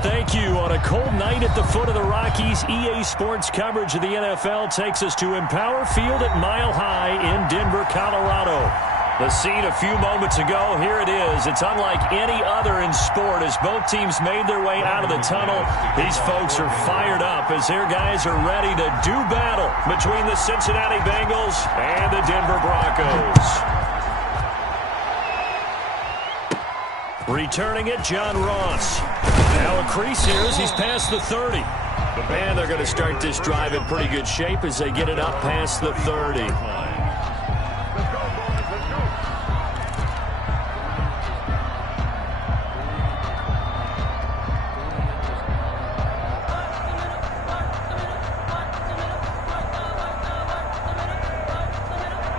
Thank you. On a cold night at the foot of the Rockies, EA Sports coverage of the NFL takes us to Empower Field at Mile High in Denver, Colorado. The scene a few moments ago, here it is. It's unlike any other in sport as both teams made their way out of the tunnel. These folks are fired up as their guys are ready to do battle between the Cincinnati Bengals and the Denver Broncos. Returning it, John Ross. Now a crease here as he's past the 30. And they're going to start this drive in pretty good shape as they get it up past the 30.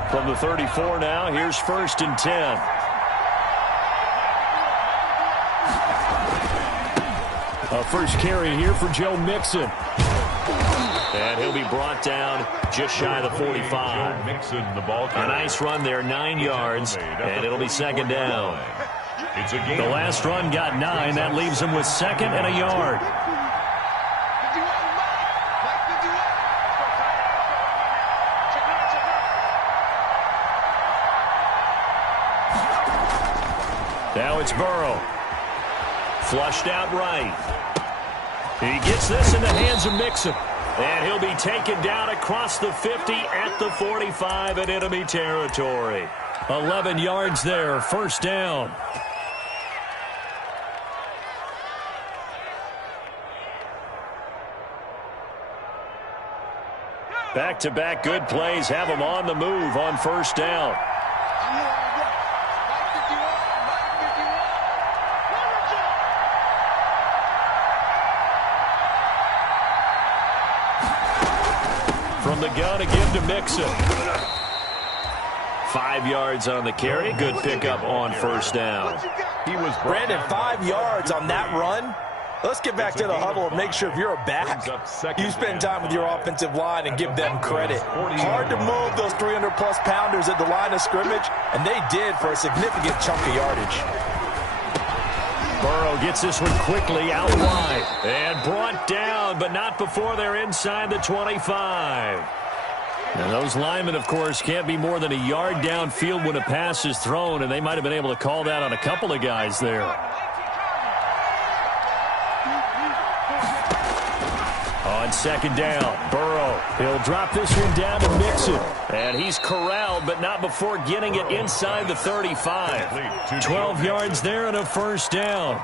From the 34 now, here's 1st and 10. A first carry here for Joe Mixon. And he'll be brought down just shy of the 45. A nice run there, 9 yards, and it'll be 2nd down. The last run got 9. That leaves him with 2nd and a yard. Now it's Burrow. Flushed out right. He gets this in the hands of Mixon. And he'll be taken down across the 50 at the 45 in enemy territory. 11 yards there, 1st down. Back-to-back good plays have him on the move on 1st down. From the gun again to Mixon. 5 yards on the carry. Good pickup on 1st down. Brandon, 5 yards on that run. Let's get back to the huddle and make sure if you're a back, you spend time with your offensive line and give them credit. Hard to move those 300-plus pounders at the line of scrimmage, and they did for a significant chunk of yardage. Burrow gets this one quickly out wide and brought down, but not before they're inside the 25. And those linemen, of course, can't be more than a yard downfield when a pass is thrown, and they might have been able to call that on a couple of guys there. On 2nd down, Burrow. He'll drop this one down to Mixon. And he's corralled, but not before getting it inside the 35. 12 yards there and a 1st down.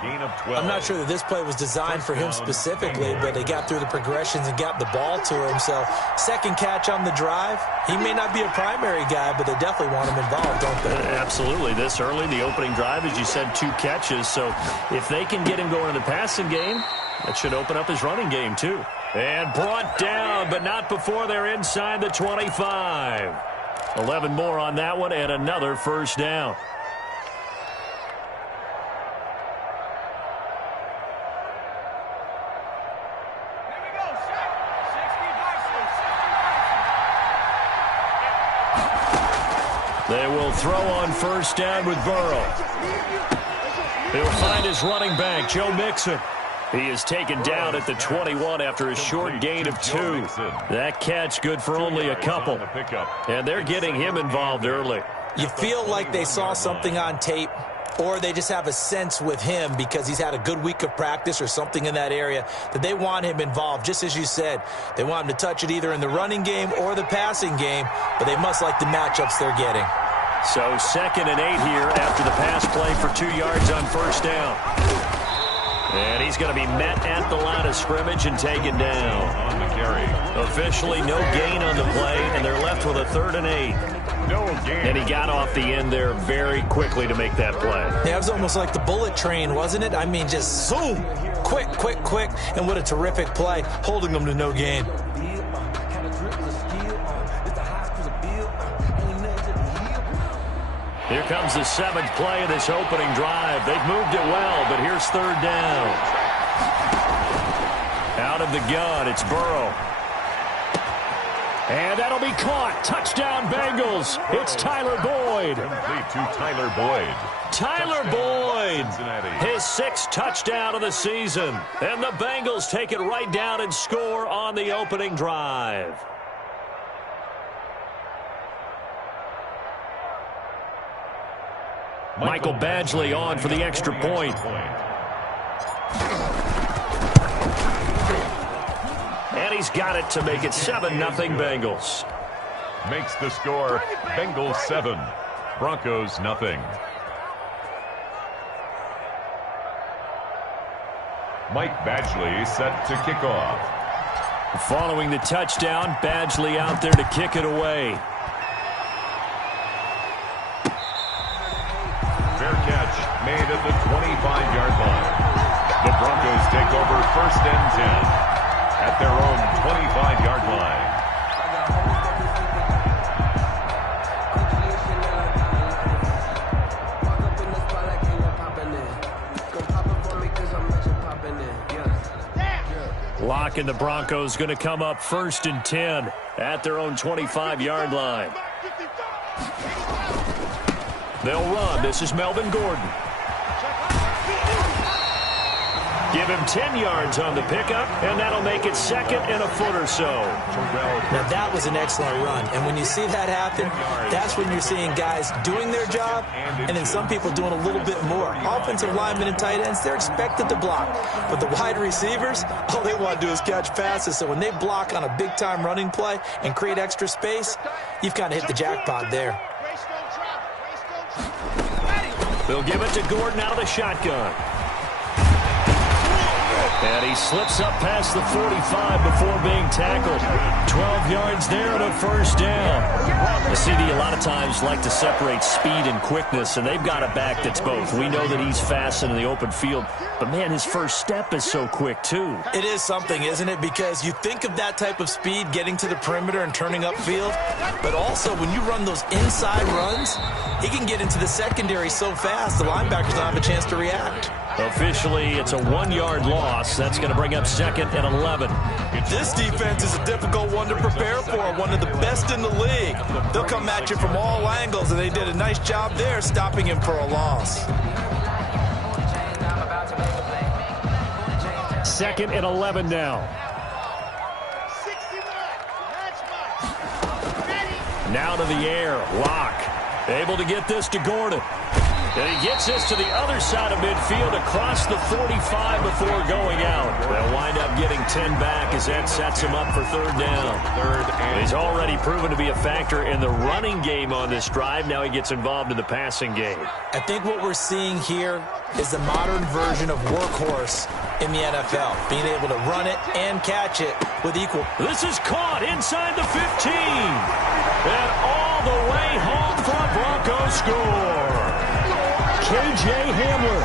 I'm not sure that this play was designed for him specifically, but they got through the progressions and got the ball to him. So 2nd catch on the drive. He may not be a primary guy, but they definitely want him involved, don't they? Absolutely. This early, the opening drive, as you said, 2 catches. So if they can get him going in the passing game, that should open up his running game, too. And brought down, but not before they're inside the 25. 11 more on that one, and another 1st down. They will throw on 1st down with Burrow. He'll find his running back, Joe Mixon. He is taken down at the 21 after a short gain of 2. That catch good for only a couple. And they're getting him involved early. You feel like they saw something on tape, or they just have a sense with him because he's had a good week of practice or something in that area that they want him involved. Just as you said, they want him to touch it either in the running game or the passing game, but they must like the matchups they're getting. So 2nd and 8 here after the pass play for 2 yards on 1st down. And he's going to be met at the line of scrimmage and taken down. On the carry. Officially no gain on the play, and they're left with a 3rd and 8. No gain. And he got off the end there very quickly to make that play. Yeah, it was almost like the bullet train, wasn't it? I mean, just zoom. Quick, quick, quick. And what a terrific play, holding them to no gain. Here comes the 7th play of this opening drive. They've moved it well, but here's 3rd down. Out of the gun, it's Burrow. And that'll be caught. Touchdown, Bengals. It's Tyler Boyd. Complete to Tyler Boyd. Tyler Boyd, Cincinnati. his 6th touchdown of the season. And the Bengals take it right down and score on the opening drive. Michael Badgley on for the extra point. And he's got it to make it 7-0 Bengals. Makes the score Bengals 7, Broncos nothing. Mike Badgley set to kick off. Following the touchdown, Badgley out there to kick it away. Fair catch made at the 25-yard line. The Broncos take over 1st and 10 at their own 25-yard line. Locke and the Broncos going to come up 1st and 10 at their own 25-yard line. They'll run. This is Melvin Gordon. Give him 10 yards on the pickup, and that'll make it 2nd and a foot or so. Now, that was an excellent run. And when you see that happen, that's when you're seeing guys doing their job and then some people doing a little bit more. Offensive linemen and tight ends, they're expected to block. But the wide receivers, all they want to do is catch passes. So when they block on a big-time running play and create extra space, you've kind of hit the jackpot there. They'll give it to Gordon out of the shotgun. And he slips up past the 45 before being tackled. 12 yards there and a 1st down. The CD a lot of times like to separate speed and quickness, and they've got a back that's both. We know that he's fast in the open field, but, man, his first step is so quick, too. It is something, isn't it? Because you think of that type of speed getting to the perimeter and turning upfield, but also when you run those inside runs, he can get into the secondary so fast the linebackers don't have a chance to react. Officially, it's a 1-yard loss. That's going to bring up 2nd and 11. This defense is a difficult one to prepare for, one of the best in the league. They'll come at you from all angles, and they did a nice job there stopping him for a loss. 2nd and 11 now. Now to the air. Locke able to get this to Gordon. And he gets this to the other side of midfield across the 45 before going out. They'll wind up getting 10 back as that sets him up for 3rd down. He's already proven to be a factor in the running game on this drive. Now he gets involved in the passing game. I think what we're seeing here is the modern version of workhorse in the NFL, being able to run it and catch it with equal. This is caught inside the 15. And all the way home for a Broncos score. K.J. Hamler,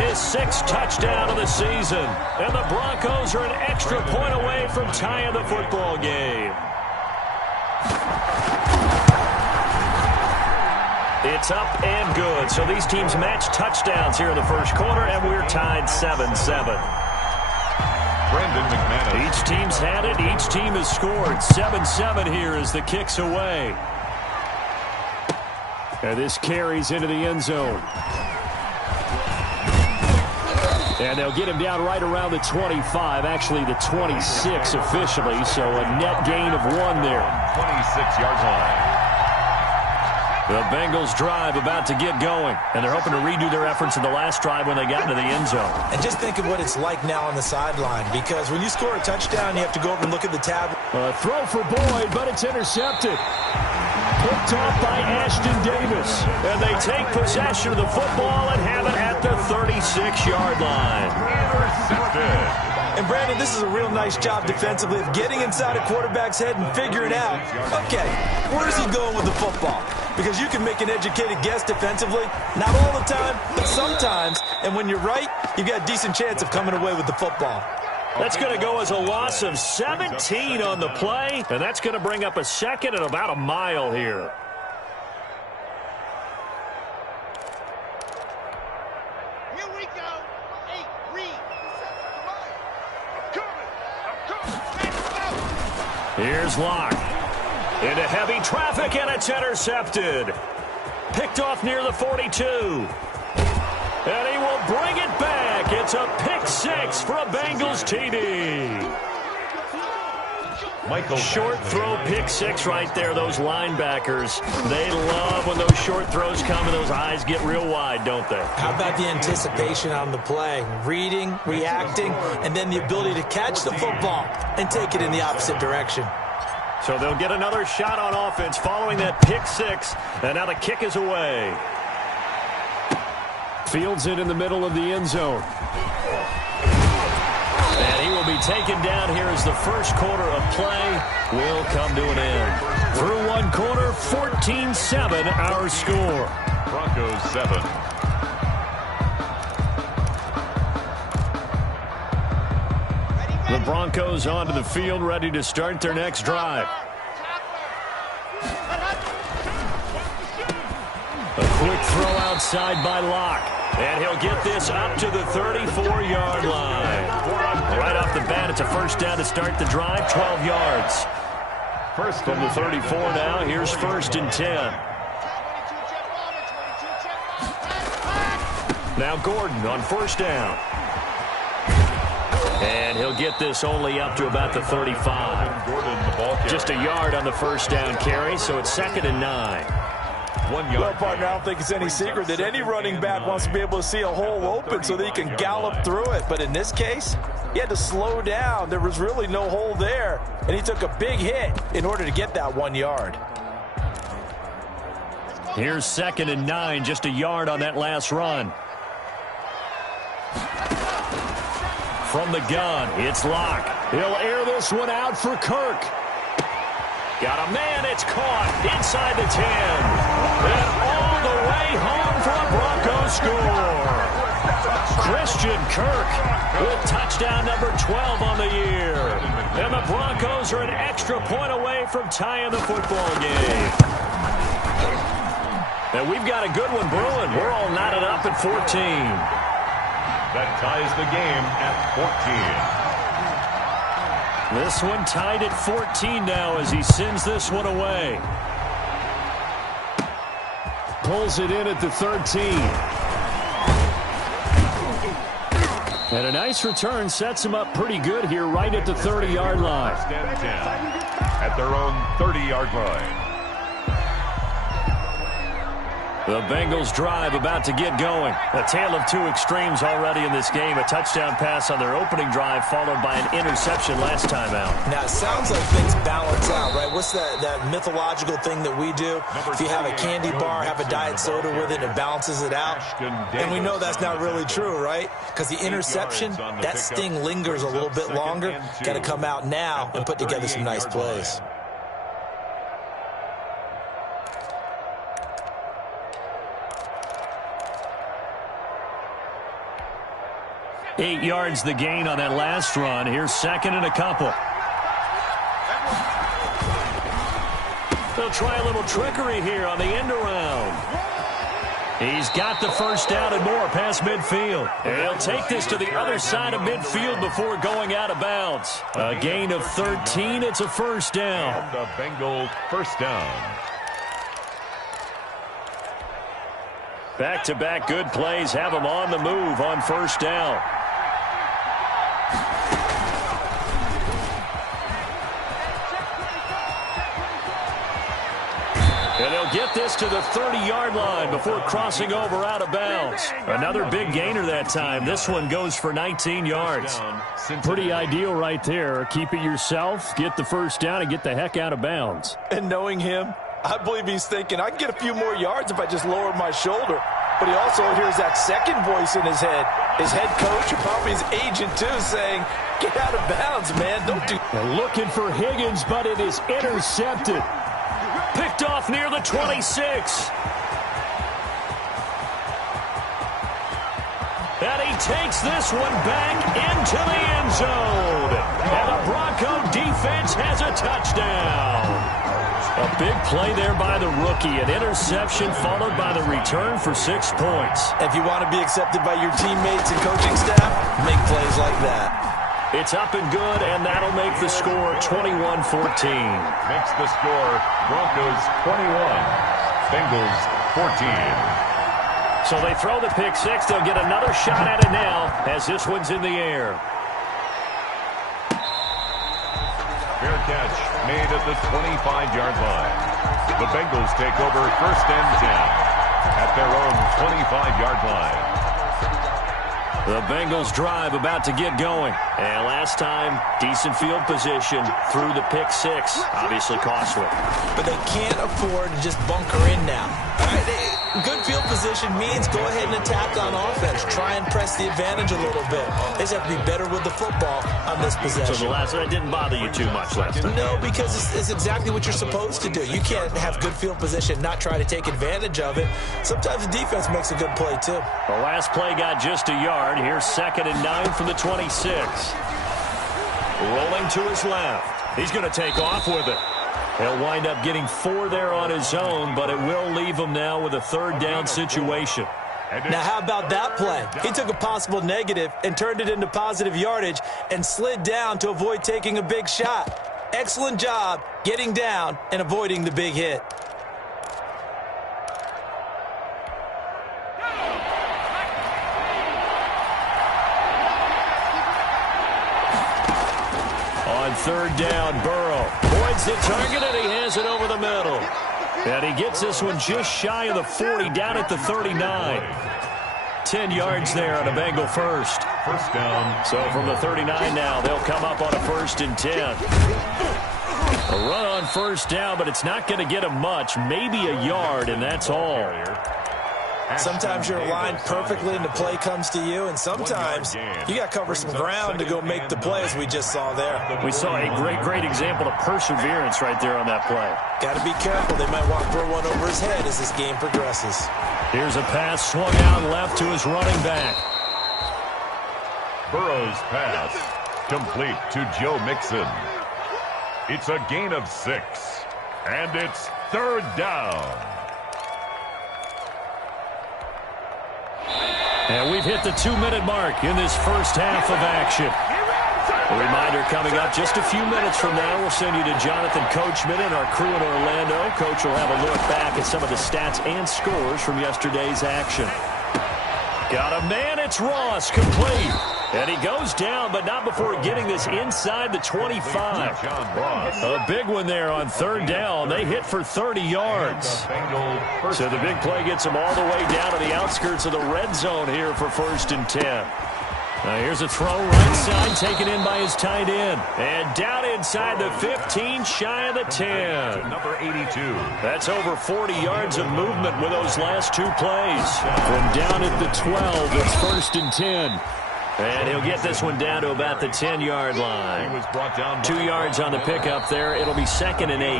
his 6th touchdown of the season. And the Broncos are an extra point away from tying the football game. It's up and good. So these teams match touchdowns here in the 1st quarter, and we're tied 7-7. Brandon McManus. Each team's had it. Each team has scored. 7-7 here as the kick's away. And this carries into the end zone. And they'll get him down right around the 25, actually the 26 officially, so a net gain of 1 there. 26-yard line. The Bengals drive about to get going, and they're hoping to redo their efforts in the last drive when they got into the end zone. And just think of what it's like now on the sideline, because when you score a touchdown, you have to go over and look at the tab. Throw for Boyd, but it's intercepted. Picked off by Ashton Davis. And they take possession of the football and have it at the 36-yard line. Intercepted. And, Brandon, this is a real nice job defensively of getting inside a quarterback's head and figuring out, okay, where's he going with the football? Because you can make an educated guess defensively. Not all the time, but sometimes. And when you're right, you've got a decent chance of coming away with the football. That's going to go as a loss of 17 on the play, and that's going to bring up a 2nd and about a mile here. Here we go. 8, read. 7, I'm coming. Let's go. Here's Locke. Into heavy traffic, and it's intercepted. Picked off near the 42. And he will bring it back. It's a pick six for a Bengals TD. Short throw pick six right there, those linebackers. They love when those short throws come and those eyes get real wide, don't they? How about the anticipation on the play? Reading, reacting, and then the ability to catch the football and take it in the opposite direction. So they'll get another shot on offense following that pick six, and now the kick is away. Fields it in the middle of the end zone. And he will be taken down here as the first quarter of play will come to an end. Through one quarter, 14-7 our score. Broncos 7. The Broncos onto the field, ready to start their next drive. A quick throw outside by Locke. And he'll get this up to the 34-yard line. Right off the bat, it's a first down to start the drive, 12 yards. First from the 34 now, here's first and 10. Now Gordon on first down. And he'll get this only up to about the 35. Just a yard on the first down carry, so it's 2nd and 9. 1 yard. Well, partner, I don't think it's any secret that any running back wants to be able to see a hole open so that he can gallop through it. But in this case, he had to slow down. There was really no hole there, and he took a big hit in order to get that 1 yard. Here's 2nd and 9, just a yard on that last run. From the gun, it's Locke. He'll air this one out for Kirk. Got a man, it's caught inside the 10. And all the way home for a Broncos score. Christian Kirk with touchdown number 12 on the year. And the Broncos are an extra point away from tying the football game. And we've got a good one brewing. We're all knotted up at 14. That ties the game at 14. This one tied at 14 now as he sends this one away. Pulls it in at the 13. And a nice return sets him up pretty good here right at the 30-yard line. First and 10 at their own 30-yard line. The Bengals drive about to get going. A tale of two extremes already in this game. A touchdown pass on their opening drive followed by an interception last time out. Now, it sounds like things balance out, right? What's that mythological thing that we do? If you have a candy bar, have a diet soda with it, it balances it out. And we know that's not really true, right? Because the interception, that sting lingers a little bit longer. Got to come out now and put together some nice plays. 8 yards the gain on that last run. Here's 2nd and a couple. They'll try a little trickery here on the end around. He's got the first down and more past midfield. And he'll take this to the other side of midfield before going out of bounds. A gain of 13. It's a first down. And the Bengals first down. Back-to-back good plays have him on the move on first down. And they'll get this to the 30-yard line before crossing over out of bounds. Another big gainer that time. This one goes for 19 yards. Pretty ideal right there. Keep it yourself, get the first down, and get the heck out of bounds. And knowing him, I believe he's thinking, I can get a few more yards if I just lower my shoulder. But he also hears that second voice in his head. His head coach, or probably his agent too, saying, get out of bounds, man. Don't do. They're looking for Higgins, but it is intercepted. Picked off near the 26. And he takes this one back into the end zone. And the Bronco defense has a touchdown. A big play there by the rookie. An interception followed by the return for 6 points. If you want to be accepted by your teammates and coaching staff, make plays like that. It's up and good, and that'll make the score 21-14. Makes the score Broncos 21, Bengals 14. So they throw the pick six. They'll get another shot at it now as this one's in the air. Fair catch made at the 25-yard line. The Bengals take over 1st and 10 at their own 25-yard line. The Bengals drive about to get going. And last time, decent field position through the pick six. Obviously costly. But they can't afford to just bunker in now. All right, good field position means go ahead and attack on offense. Try and press the advantage a little bit. They just have to be better with the football on this possession. So the last one didn't bother you too much last time? No, because it's exactly what you're supposed to do. You can't have good field position, not try to take advantage of it. Sometimes the defense makes a good play, too. The last play got just a yard. Here's 2nd and 9 from the 26. Rolling to his left. He's going to take off with it. He'll wind up getting 4 there on his own, but it will leave him now with a 3rd down situation. Now, how about that play? He took a possible negative and turned it into positive yardage and slid down to avoid taking a big shot. Excellent job getting down and avoiding the big hit. On 3rd down, Burrow points the target, and he has it over the middle. And he gets this one just shy of the 40, down at the 39. 10 yards there on a Bengal first. 1st down. So from the 39 now, they'll come up on a 1st and 10. A run on 1st down, but it's not going to get him much. Maybe a yard, and that's all. Sometimes you're aligned perfectly and the play comes to you, and sometimes you got to cover some ground to go make the play, as we just saw there. We saw a great example of perseverance right there on that play. Got to be careful. They might want to throw one over his head as this game progresses. Here's a pass swung out left to his running back. Burrow's pass complete to Joe Mixon. It's a gain of 6, and it's 3rd down. And we've hit the 2-minute mark in this first half of action. A reminder coming up just a few minutes from now. We'll send you to Jonathan Coachman and our crew in Orlando. Coach will have a look back at some of the stats and scores from yesterday's action. Got a man, it's Ross, complete. And he goes down, but not before getting this inside the 25. A big one there on 3rd down. They hit for 30 yards. So the big play gets them all the way down to the outskirts of the red zone here for 1st and 10. Now here's a throw right side, taken in by his tight end. And down inside the 15, shy of the 10. Number 82. That's over 40 yards of movement with those last 2 plays. From down at the 12, it's 1st and 10. And he'll get this one down to about the 10-yard line. 2 yards on the pickup there. It'll be 2nd and 8.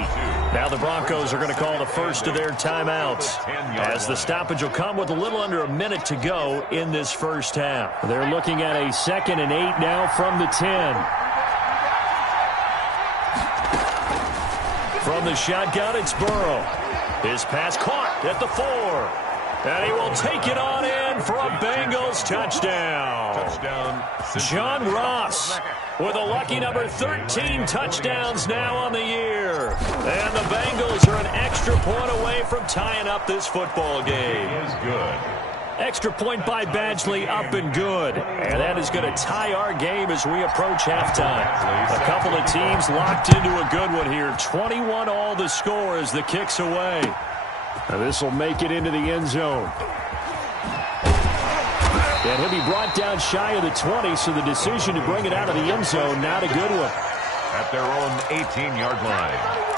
Now the Broncos are going to call the first of their timeouts, as the stoppage will come with a little under a minute to go in this first half. They're looking at a 2nd and 8 now from the 10. From the shotgun, it's Burrow. His pass caught at the 4. And he will take it on in for a Bengals touchdown. John Ross with a lucky number 13 touchdowns now on the year. And the Bengals are an extra point away from tying up this football game. He is good. Extra point by Badgley, up and good. And that is going to tie our game as we approach halftime. A couple of teams locked into a good one here. 21 all the score as the kick's away. Now this will make it into the end zone. And he'll be brought down shy of the 20, so the decision to bring it out of the end zone, not a good one. At their own 18-yard line.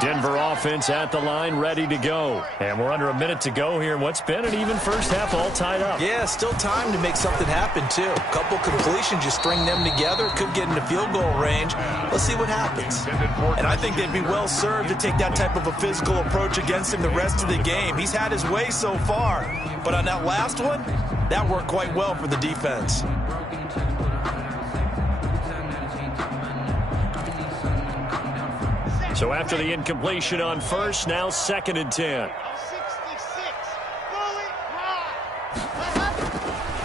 Denver offense at the line, ready to go. And we're under a minute to go here in what's been an even first half, all tied up. Yeah, still time to make something happen, too. A couple completions, you string them together, could get into field goal range. Let's see what happens. And I think they'd be well served to take that type of a physical approach against him the rest of the game. He's had his way so far. But on that last one, that worked quite well for the defense. So after the incompletion on first, now 2nd and 10.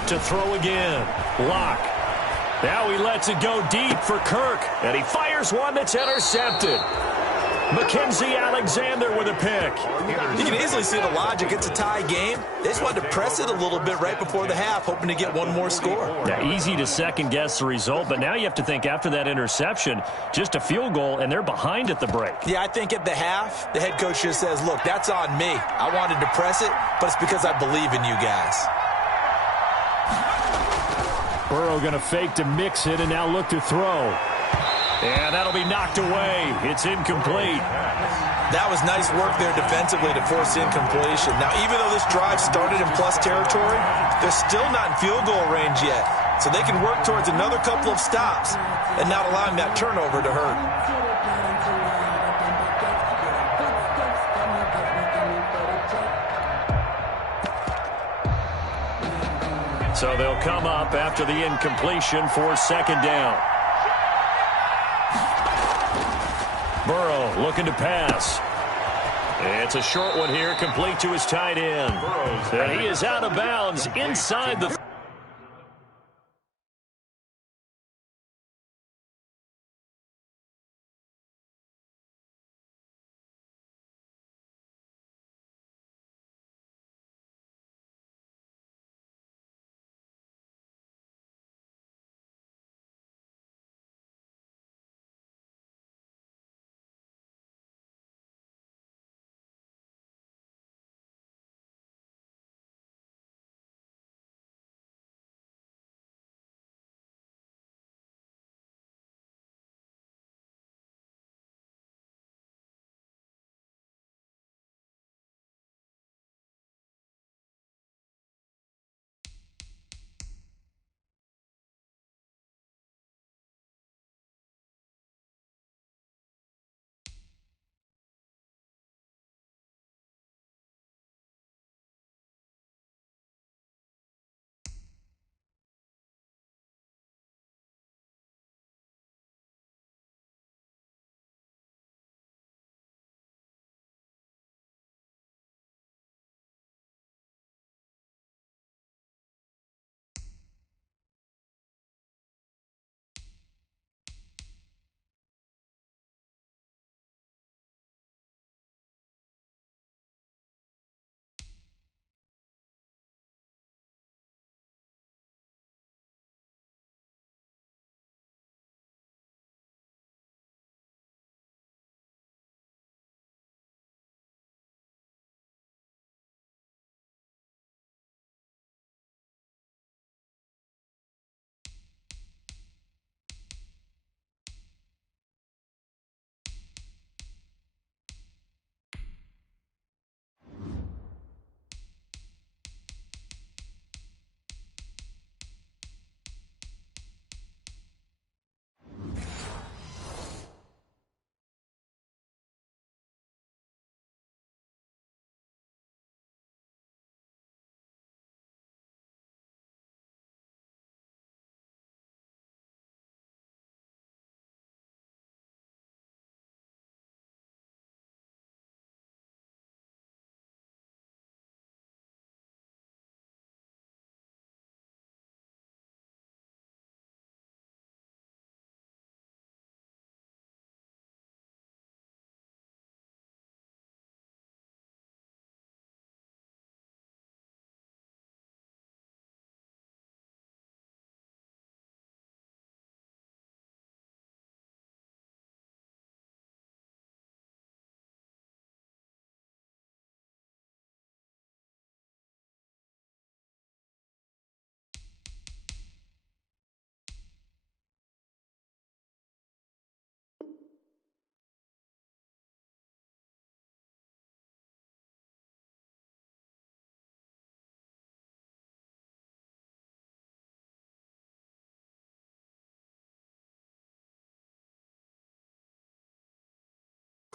to throw again. Lock. Now he lets it go deep for Kirk. And he fires one that's intercepted. Mackenzie Alexander with a pick. You can easily see the logic. It's a tie game. They just wanted to press it a little bit right before the half, hoping to get one more score. Yeah, easy to second-guess the result, but now you have to think after that interception, just a field goal, and they're behind at the break. Yeah, I think at the half, the head coach just says, look, that's on me. I wanted to press it, but it's because I believe in you guys. Burrow going to fake to mix it and now look to throw. And that'll be knocked away. It's incomplete. That was nice work there defensively to force incompletion. Now, even though this drive started in plus territory, they're still not in field goal range yet. So they can work towards another couple of stops and not allowing that turnover to hurt. So they'll come up after the incompletion for second down. Burrow looking to pass. It's a short one here, complete to his tight end. And he is out of bounds inside the...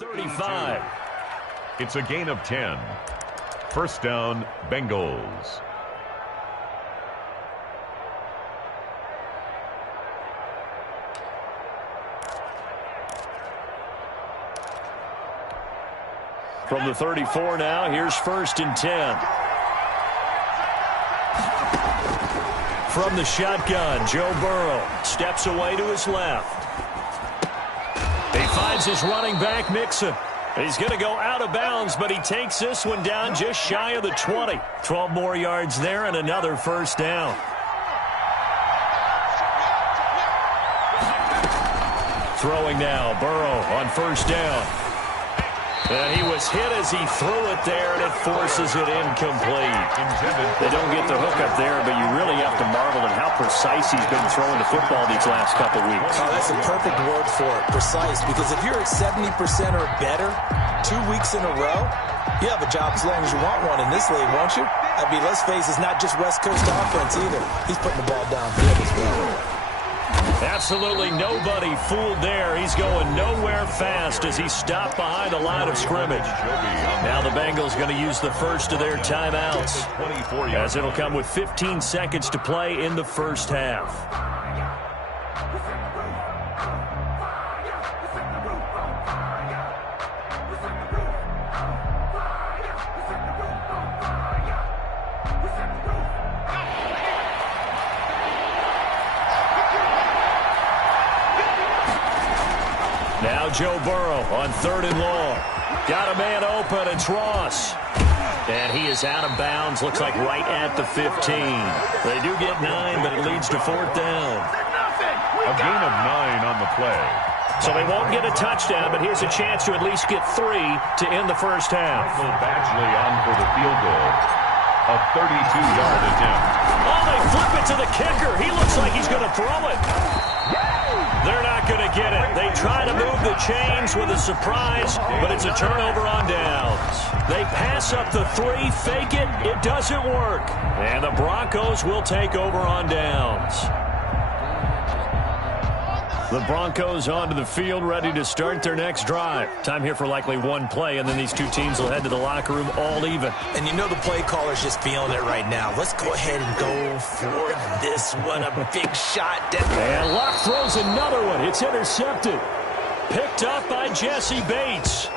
.35. It's a gain of 10. First down, Bengals. From the 34 now, here's 1st and 10. from the shotgun. Joe Burrow steps away to his left. He finds his running back, Mixon. He's going to go out of bounds, but he takes this one down just shy of the 20. 12 more yards there and another first down. Throwing now, Burrow on first down. And he was hit as he threw it there, and it forces it incomplete. They don't get the hook up there, but you really have to marvel at how precise he's been throwing the football these last couple weeks. Oh, that's a perfect word for it, precise, because if you're at 70% or better 2 weeks in a row, you have a job as long as you want one in this league, won't you? I mean, let's face it, it's not just West Coast offense either. He's putting the ball downfield as well. Absolutely nobody fooled there. He's going nowhere fast as he stopped behind the line of scrimmage. Now the Bengals going to use the first of their timeouts, as it'll come with 15 seconds to play in the first half. Now Joe Burrow on 3rd and long. Got a man open. It's Ross. And he is out of bounds. Looks like right at the 15. They do get 9, but it leads to 4th down. A gain of 9 on the play. So they won't get a touchdown, but here's a chance to at least get 3 to end the first half. Badgley on for the field goal. A 32-yard attempt. Oh, they flip it to the kicker. He looks like he's going to throw it. They're not going to get it. They try to move the chains with a surprise, but it's a turnover on downs. They pass up the 3, fake it. It doesn't work. And the Broncos will take over on downs. The Broncos onto the field, ready to start their next drive. Time here for likely one play, and then these two teams will head to the locker room all even. And you know the play caller's just feeling it right now. Let's go ahead and go for this one. A big shot. And Luck throws another one. It's intercepted. Picked up by Jesse Bates.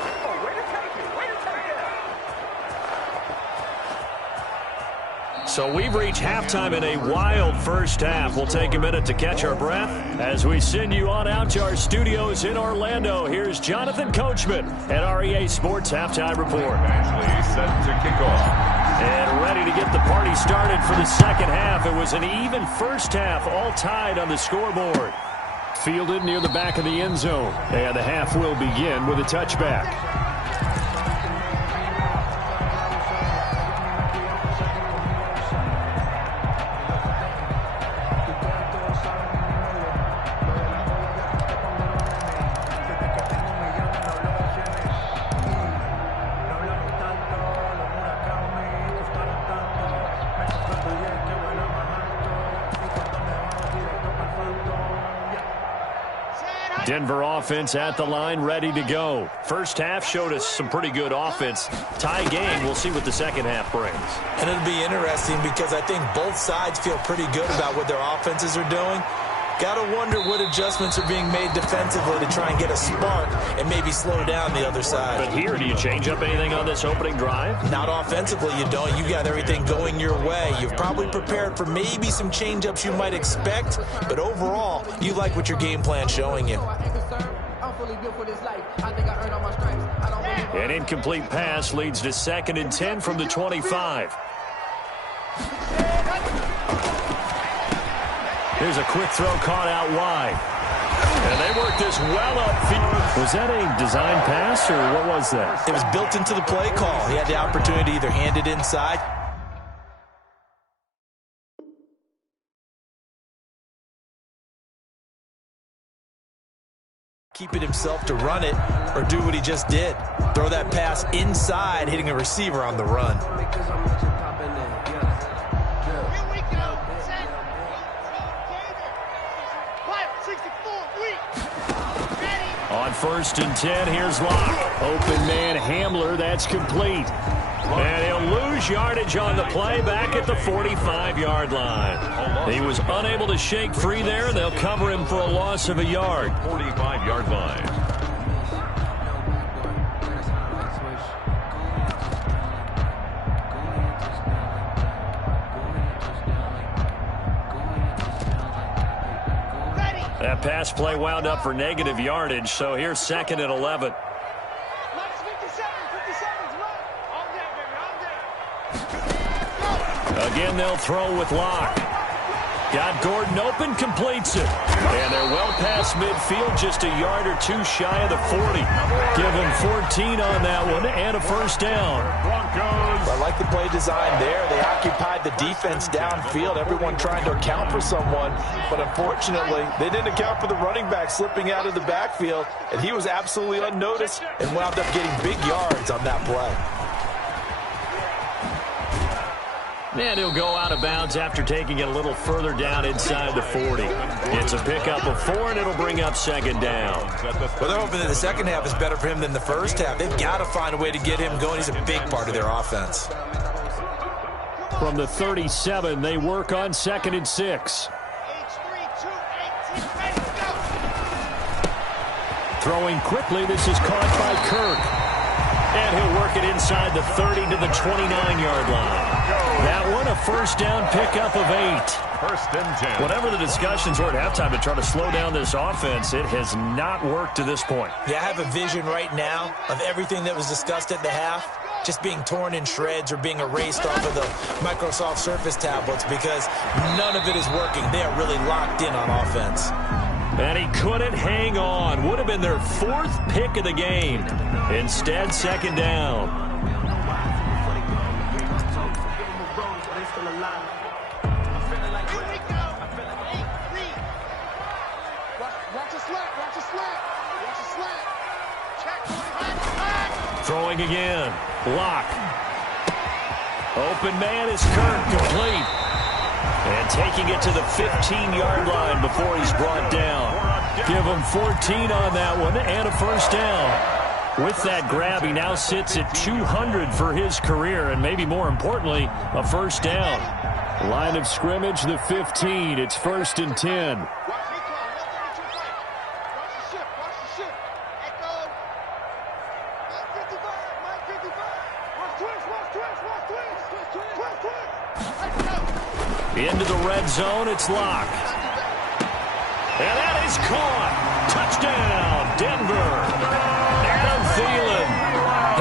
So we've reached halftime in a wild first half. We'll take a minute to catch our breath as we send you on out to our studios in Orlando. Here's Jonathan Coachman at REA Sports Halftime Report. Badgley set to kick off. And ready to get the party started for the second half. It was an even first half, all tied on the scoreboard. Fielded near the back of the end zone. And the half will begin with a touchback. Denver offense at the line, ready to go. First half showed us some pretty good offense. Tie game, we'll see what the second half brings. And it'll be interesting because I think both sides feel pretty good about what their offenses are doing. Got to wonder what adjustments are being made defensively to try and get a spark and maybe slow down the other side. But here, do you change up anything on this opening drive? Not offensively, you don't. You got everything going your way. You've probably prepared for maybe some change-ups you might expect, but overall, you like what your game plan's showing you. An incomplete pass leads to 2nd and 10 from the 25. Here's a quick throw caught out wide. And they worked this well upfield. Was that a design pass, or what was that? It was built into the play call. He had the opportunity to either hand it inside. Keep it himself to run it, or do what he just did. Throw that pass inside, hitting a receiver on the run. On 1st and 10, here's Locke. Open man Hamler, that's complete. And he'll lose yardage on the play back at the 45-yard line. He was unable to shake free there, and they'll cover him for a loss of a yard. 45-yard line. That pass play wound up for negative yardage, so here's 2nd and 11. Again, they'll throw with Locke. Got Gordon open, completes it. And they're well past midfield, just a yard or two shy of the 40. Give them 14 on that one and a first down. Broncos. I like the play design there. They occupied the defense downfield, everyone trying to account for someone. But unfortunately, they didn't account for the running back slipping out of the backfield, and he was absolutely unnoticed and wound up getting big yards on that play. And he'll go out of bounds after taking it a little further down inside the 40. It's a pickup of 4, and it'll bring up 2nd down. Well, they're hoping that the second half is better for him than the first half. They've got to find a way to get him going. He's a big part of their offense. From the 37, they work on 2nd and 6. Throwing quickly, this is caught by Kirk. And he'll work it inside the 30 to the 29-yard line. That one, a first down pickup of 8. 1st and 10. Whatever the discussions were at halftime to try to slow down this offense, it has not worked to this point. Yeah, I have a vision right now of everything that was discussed at the half just being torn in shreds or being erased off of the Microsoft Surface tablets because none of it is working. They are really locked in on offense. And he couldn't hang on. Would have been their 4th pick of the game. Instead, 2nd down. Throwing again. Locke. Open man is Kirk, complete. And taking it to the 15-yard line before he's brought down. Give him 14 on that one and a first down. With that grab, he now sits at 200 for his career, and maybe more importantly, a first down. Line of scrimmage, the 15. It's 1st and 10. Into the red zone, it's Locke. And that is caught. Touchdown, Denver. Adam Thielen,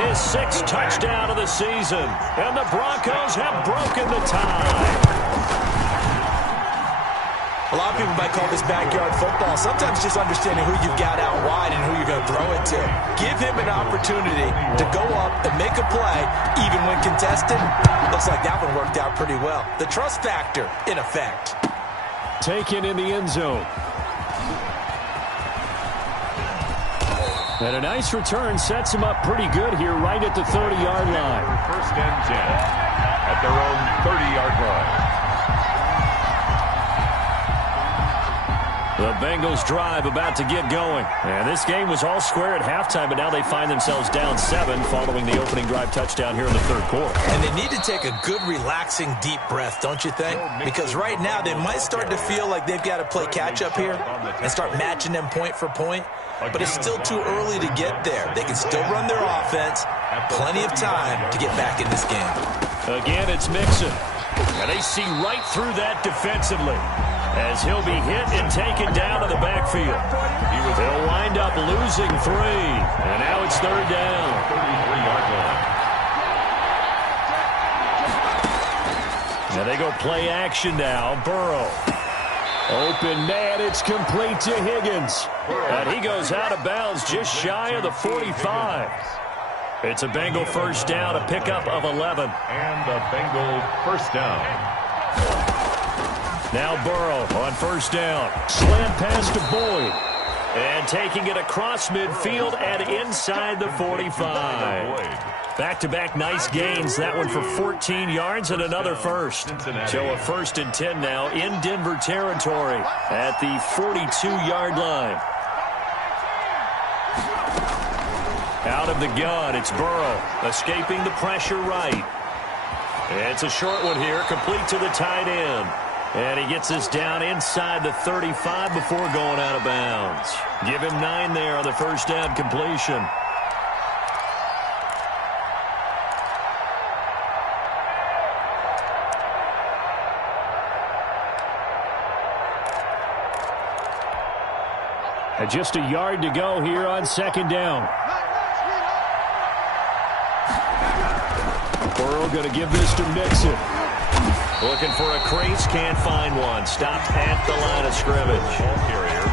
his 6th touchdown of the season. And the Broncos have broken the tie. A lot of people might call this backyard football. Sometimes just understanding who you've got out wide and who you're going to throw it to. Give him an opportunity to go up and make a play, even when contested. Looks like that one worked out pretty well. The trust factor, in effect. Taken in the end zone. And a nice return sets him up pretty good here right at the 30-yard line. 1st and 10 at their own 30-yard line. The Bengals drive about to get going. And this game was all square at halftime, but now they find themselves down 7 following the opening drive touchdown here in the 3rd quarter. And they need to take a good, relaxing, deep breath, don't you think? Because right now they might start to feel like they've got to play catch-up here and start matching them point for point. But it's still too early to get there. They can still run their offense. Plenty of time to get back in this game. Again, it's Mixon. And they see right through that defensively, as he'll be hit and taken down to the backfield. They'll wind up losing 3. And now it's 3rd down. 33-yard line. Now they go play action now. Burrow. Open man, it's complete to Higgins. And he goes out of bounds just shy of the 45. It's a Bengal first down, a pickup of 11. And a Bengal first down. Now Burrow on first down. Slant pass to Boyd. And taking it across midfield and inside the 45. Back-to-back nice gains. That one for 14 yards and another first. So a 1st and 10 now in Denver territory at the 42-yard line. Out of the gun, it's Burrow escaping the pressure right. It's a short one here, complete to the tight end. And he gets us down inside the 35 before going out of bounds. Give him 9 there on the first down completion. And just a yard to go here on second down. Burrow going to give this to Mixon. Looking for a crease, can't find one. Stopped at the line of scrimmage.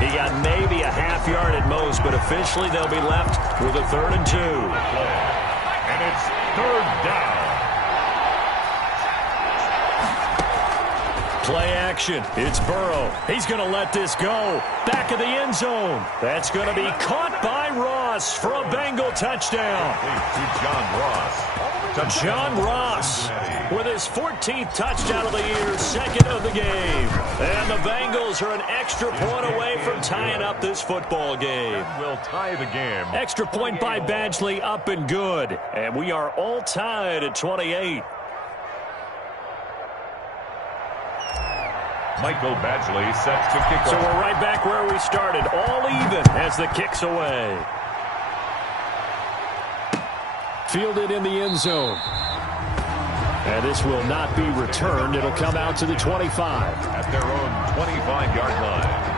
He got maybe a half yard at most, but officially they'll be left with a 3rd and 2. And it's 3rd down. Play action. It's Burrow. He's going to let this go. Back of the end zone. That's going to be caught by Ross for a Bengal touchdown. John Ross with his 14th touchdown of the year, 2nd of the game. And the Bengals are an extra point away from tying up this football game. Will tie the game. Extra point by Badgley, up and good. And we are all tied at 28. Michael Badgley set to kick off. So we're right back where we started, all even as the kick's away. Fielded in the end zone. And this will not be returned. It'll come out to the 25. At their own 25-yard line.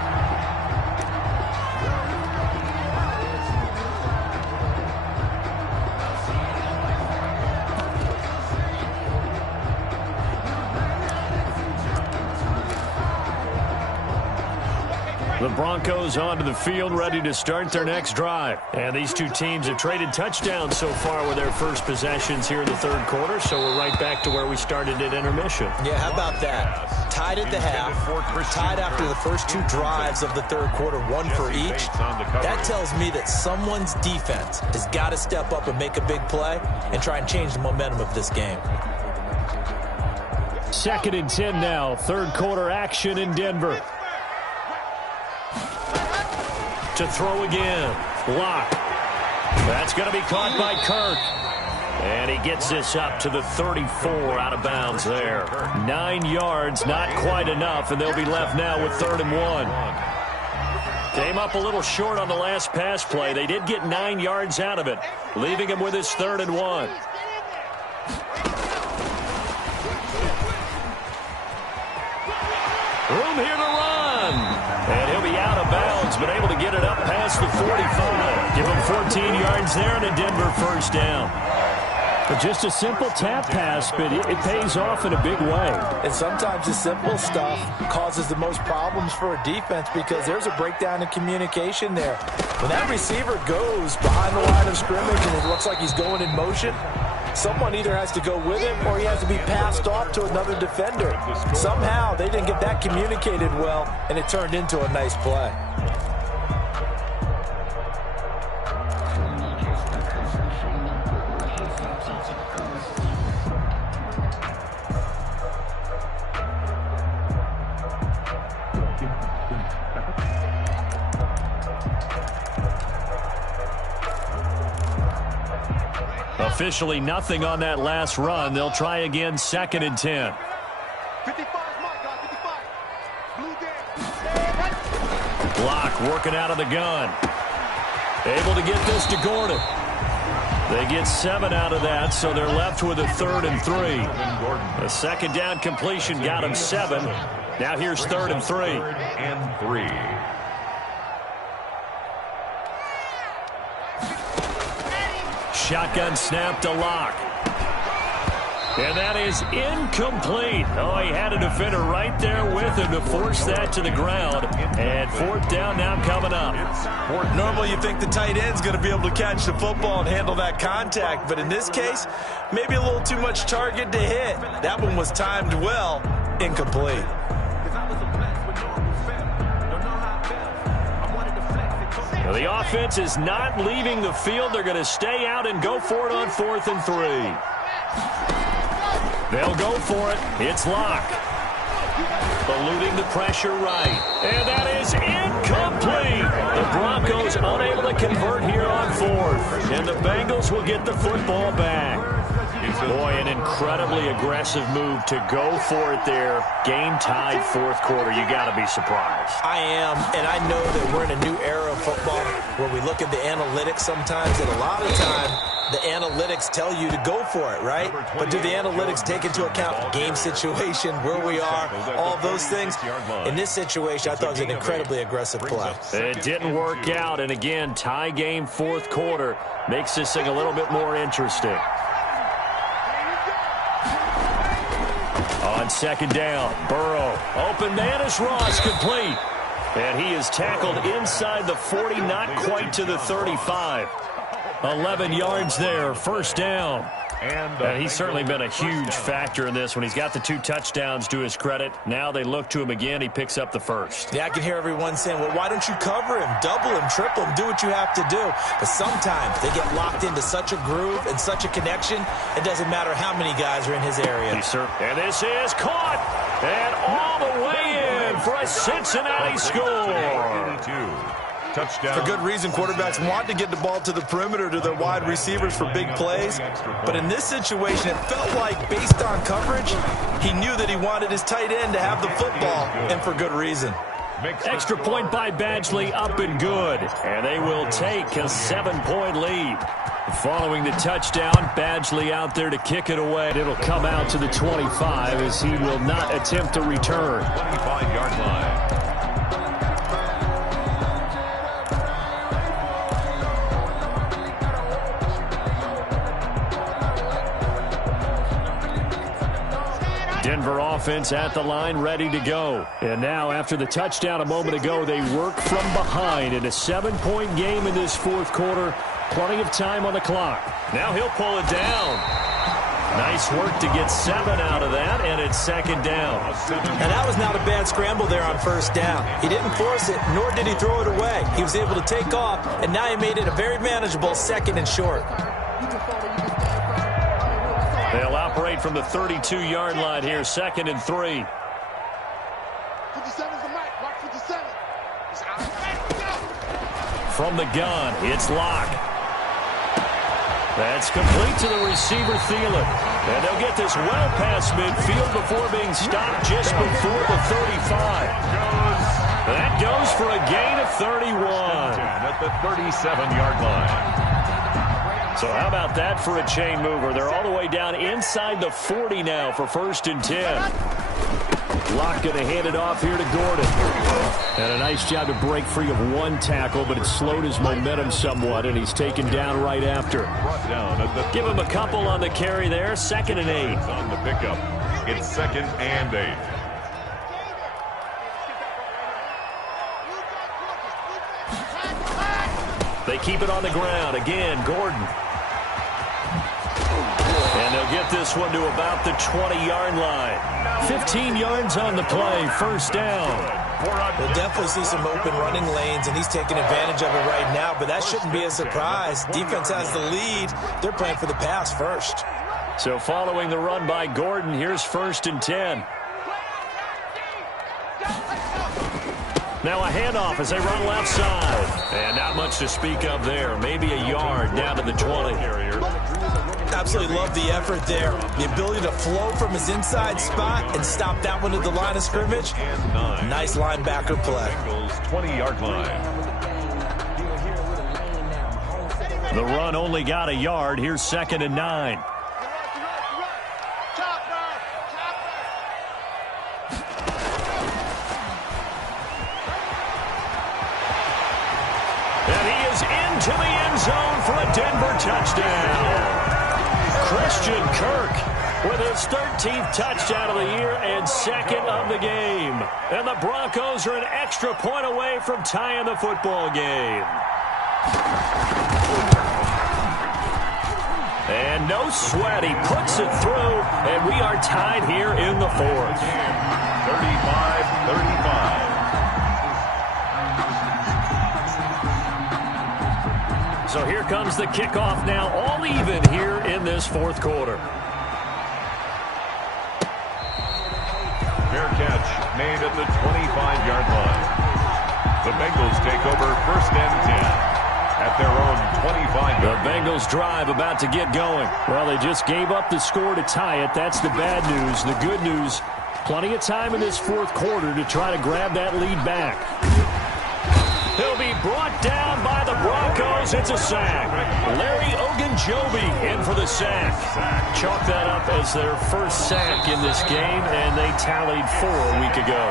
The Broncos onto the field, ready to start their next drive. And these two teams have traded touchdowns so far with their first possessions here in the 3rd quarter, so we're right back to where we started at intermission. Yeah, how about that? Tied at the half, tied after the first 2 drives of the 3rd quarter, 1 for each. That tells me that someone's defense has got to step up and make a big play and try and change the momentum of this game. 2nd and 10 now, 3rd quarter action in Denver. To throw again. Lock. That's going to be caught by Kirk. And he gets this up to the 34 out of bounds there. 9 yards, not quite enough, and they'll be left now with 3rd and 1. Came up a little short on the last pass play. They did get 9 yards out of it, leaving him with his 3rd and 1. Room here to run. And he'll be out of bounds, but able to get it up past the 45. Give him 14 yards there and a Denver 1st down. But just a simple tap pass, but it pays off in a big way. And sometimes the simple stuff causes the most problems for a defense because there's a breakdown in communication there. When that receiver goes behind the line of scrimmage and it looks like he's going in motion, someone either has to go with him or he has to be passed off to another defender. Somehow they didn't get that communicated well, and it turned into a nice play. Officially nothing on that last run. They'll try again, 2nd and 10. 55, Block working out of the gun. Able to get this to Gordon. They get 7 out of that, so they're left with a 3rd and 3. A 2nd down completion got him 7. Now here's 3rd and 3. 3rd and 3. Shotgun snap to Lock. And that is incomplete. Oh, he had a defender right there with him to force that to the ground. And 4th down now coming up. Normally you think the tight end's going to be able to catch the football and handle that contact. But in this case, maybe a little too much target to hit. That one was timed well. Incomplete. Well, the offense is not leaving the field. They're going to stay out and go for it on 4th and 3. They'll go for it. It's Lock. Eluding the pressure right. And that is incomplete. The Broncos unable to convert here on 4th. And the Bengals will get the football back. Boy, an incredibly aggressive move to go for it there. Game tied 4th quarter. You got to be surprised. I am, and I know that we're in a new era of football where we look at the analytics sometimes, and a lot of time the analytics tell you to go for it, right? But do the analytics take into account game situation, where we are, all those things? In this situation, I thought it was an incredibly aggressive play. It didn't work out, and again, tie game fourth quarter makes this thing a little bit more interesting. On second down, Burrow. Open man is Ross, complete. And he is tackled inside the 40, not quite to the 35. 11 yards there, first down. And he's certainly been a huge factor in this when he's got the 2 touchdowns to his credit. Now they look to him again. He picks up the first. Yeah, I can hear everyone saying, well, why don't you cover him, double him, triple him, do what you have to do. But sometimes they get locked into such a groove and such a connection, it doesn't matter how many guys are in his area. Yes, sir. And this is caught. And all the way in for a Cincinnati score. Touchdown. For good reason, quarterbacks want to get the ball to the perimeter to their wide receivers for big plays. But in this situation, it felt like, based on coverage, he knew that he wanted his tight end to have the football, and for good reason. Extra point by Badgley, up and good. And they will take a 7-point lead. Following the touchdown, Badgley out there to kick it away. It'll come out to the 25 as he will not attempt to return. 25-yard line. Denver offense at the line, ready to go. And now, after the touchdown a moment ago, they work from behind in a 7-point game in this fourth quarter. Plenty of time on the clock. Now he'll pull it down. Nice work to get 7 out of that, and it's second down. And that was not a bad scramble there on first down. He didn't force it, nor did he throw it away. He was able to take off, and now he made it a very manageable second and short. They'll operate from the 32-yard line here, second and 3. 57's the mic. Watch 57. From the gun, it's Locke. That's complete to the receiver, Thielen. And they'll get this well past midfield before being stopped just before the 35. That goes for a gain of 31. At the 37-yard line. So how about that for a chain mover? They're all the way down inside the 40 now for first and 10. Locke going to hand it off here to Gordon. And a nice job to break free of one tackle, but it slowed his momentum somewhat, and he's taken down right after. Give him a couple on the carry there, second and 8. On the pickup, it's second and 8. They keep it on the ground. Again, Gordon. And they'll get this one to about the 20-yard line. 15 yards on the play, first down. We'll definitely see some open running lanes, and he's taking advantage of it right now, but that shouldn't be a surprise. Defense has the lead. They're playing for the pass first. So following the run by Gordon, here's first and 10. Now a handoff as they run left side. And not much to speak of there. Maybe a yard down to the 20. Absolutely love the effort there. The ability to flow from his inside spot and stop that one at the line of scrimmage. Nice linebacker play. 20-yard line. The run only got a yard. Here's second and 9. To the end zone for a Denver touchdown. Christian Kirk with his 13th touchdown of the year and second of the game. And the Broncos are an extra point away from tying the football game. And no sweat, he puts it through, and we are tied here in the fourth. 35-35. So here comes the kickoff now, all even here in this fourth quarter. Fair catch made at the 25-yard line. The Bengals take over first and 10 at their own 25-yard line. The Bengals drive about to get going. Well, they just gave up the score to tie it. That's the bad news. The good news, plenty of time in this fourth quarter to try to grab that lead back. He'll be brought down by the Broncos. It's a sack. Larry Ogunjobi in for the sack. Chalk that up as their first sack in this game, and they tallied 4 a week ago.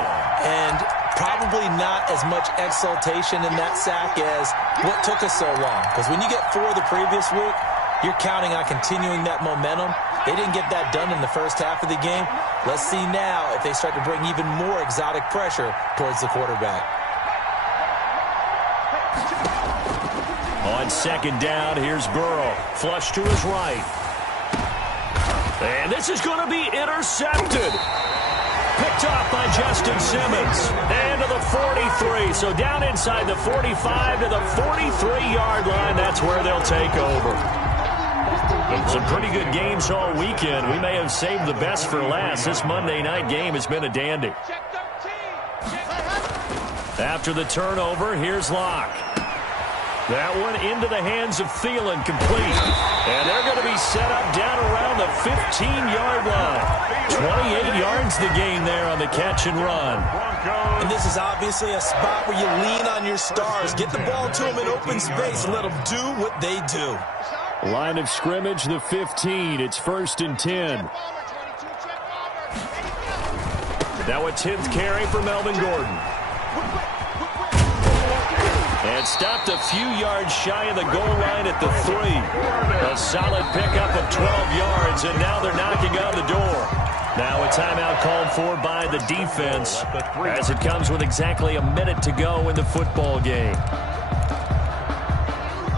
And probably not as much exultation in that sack as what took us so long. Because when you get 4 the previous week, you're counting on continuing that momentum. They didn't get that done in the first half of the game. Let's see now if they start to bring even more exotic pressure towards the quarterback. On second down, here's Burrow. Flush to his right. And this is going to be intercepted. Picked off by Justin Simmons. And to the 43. So down inside the 45 to the 43-yard line. That's where they'll take over. Some pretty good games all weekend. We may have saved the best for last. This Monday night game has been a dandy. After the turnover, here's Locke. That one into the hands of Thielen, complete. And they're going to be set up down around the 15-yard line. 28 yards the gain there on the catch and run. And this is obviously a spot where you lean on your stars. Get the ball to them in open space and let them do what they do. Line of scrimmage, the 15. It's 1st and 10. Now a 10th carry for Melvin Gordon. And stopped a few yards shy of the goal line at the 3. A solid pickup of 12 yards, and now they're knocking on the door. Now a timeout called for by the defense as it comes with exactly a minute to go in the football game.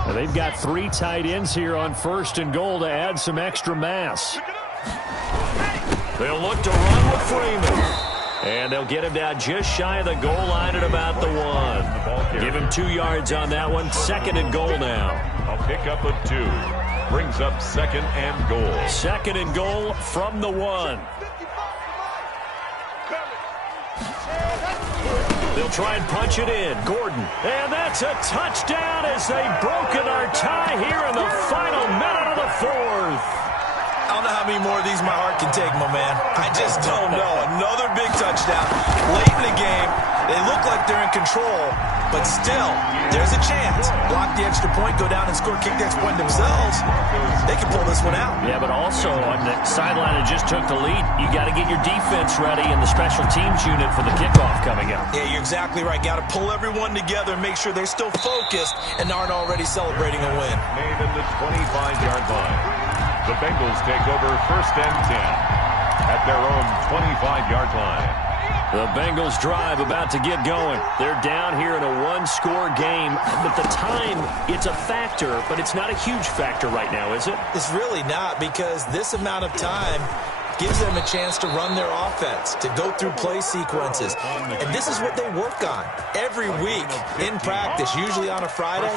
Now they've got 3 tight ends here on 1st and goal to add some extra mass. They'll look to run with Freeman. And they'll get him down just shy of the goal line at about the 1. Give him 2 yards on that one. 2nd and goal now. A pickup of 2. Brings up 2nd and goal. 2nd and goal from the 1. They'll try and punch it in. Gordon. And that's a touchdown as they've broken our tie here in the final minute of the 4th. I don't know how many more of these my heart can take, my man. I just don't know. Another big touchdown. Late in the game, they look like they're in control, but still, there's a chance. Block the extra point, go down and score, kick the extra point themselves. They can pull this one out. Yeah, but also on the sideline that just took the lead, you got to get your defense ready and the special teams unit for the kickoff coming up. Yeah, you're exactly right. Got to pull everyone together and make sure they're still focused and aren't already celebrating a win. Made at the 25-yard line. The Bengals take over 1st and 10 at their own 25-yard line. The Bengals drive about to get going. They're down here in a 1-score game, but the time, it's a factor, but it's not a huge factor right now, is it? It's really not, because this amount of time gives them a chance to run their offense, to go through play sequences. And this is what they work on every week in practice, usually on a Friday.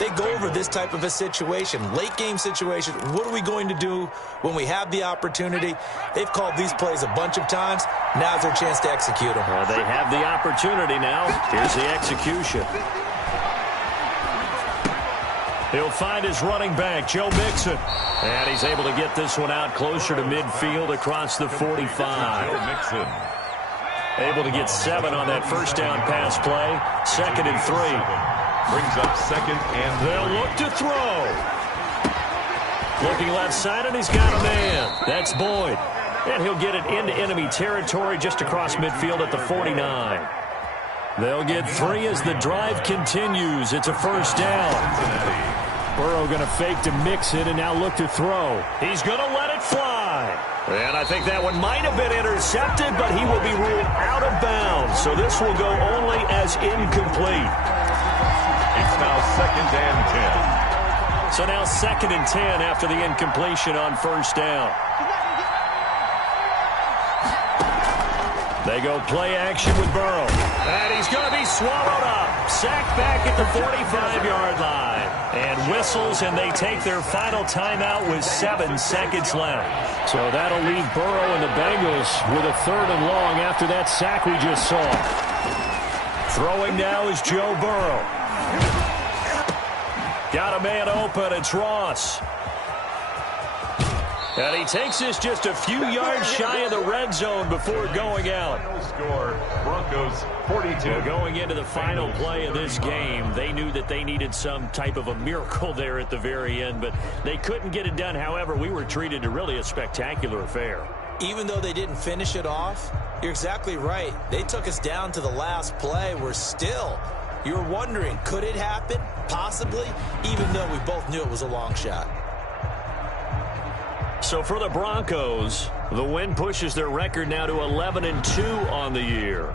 They go over this type of a situation, late game situation. What are we going to do when we have the opportunity? They've called these plays a bunch of times. Now's their chance to execute them. Well, they have the opportunity now. Here's the execution. He'll find his running back, Joe Mixon. And he's able to get this one out closer to midfield across the 45. Joe Mixon. Able to get 7 on that first down pass play. 2nd and 3. Brings up 2nd and they'll look to throw. Looking left side, and he's got a man. That's Boyd. And he'll get it into enemy territory just across midfield at the 49. They'll get 3 as the drive continues. It's a first down. Burrow going to fake to Mixon and now look to throw. He's going to let it fly. And I think that one might have been intercepted, but he will be ruled out of bounds. So this will go only as incomplete. It's now 2nd and 10. So now 2nd and 10 after the incompletion on first down. They go play action with Burrow. And he's going to be swallowed up. Sacked back at the 45-yard line. And whistles, and they take their final timeout with 7 seconds left. So that'll leave Burrow and the Bengals with a 3rd and long after that sack we just saw. Throwing now is Joe Burrow. Got a man open. It's Ross. And he takes this just a few yards shy of the red zone before going out. Final score, Broncos 42. Well, going into the final play of this game, they knew that they needed some type of a miracle there at the very end, but they couldn't get it done. However, we were treated to really a spectacular affair. Even though they didn't finish it off, you're exactly right. They took us down to the last play. You're wondering, could it happen? Possibly, even though we both knew it was a long shot. So for the Broncos, the win pushes their record now to 11-2 on the year.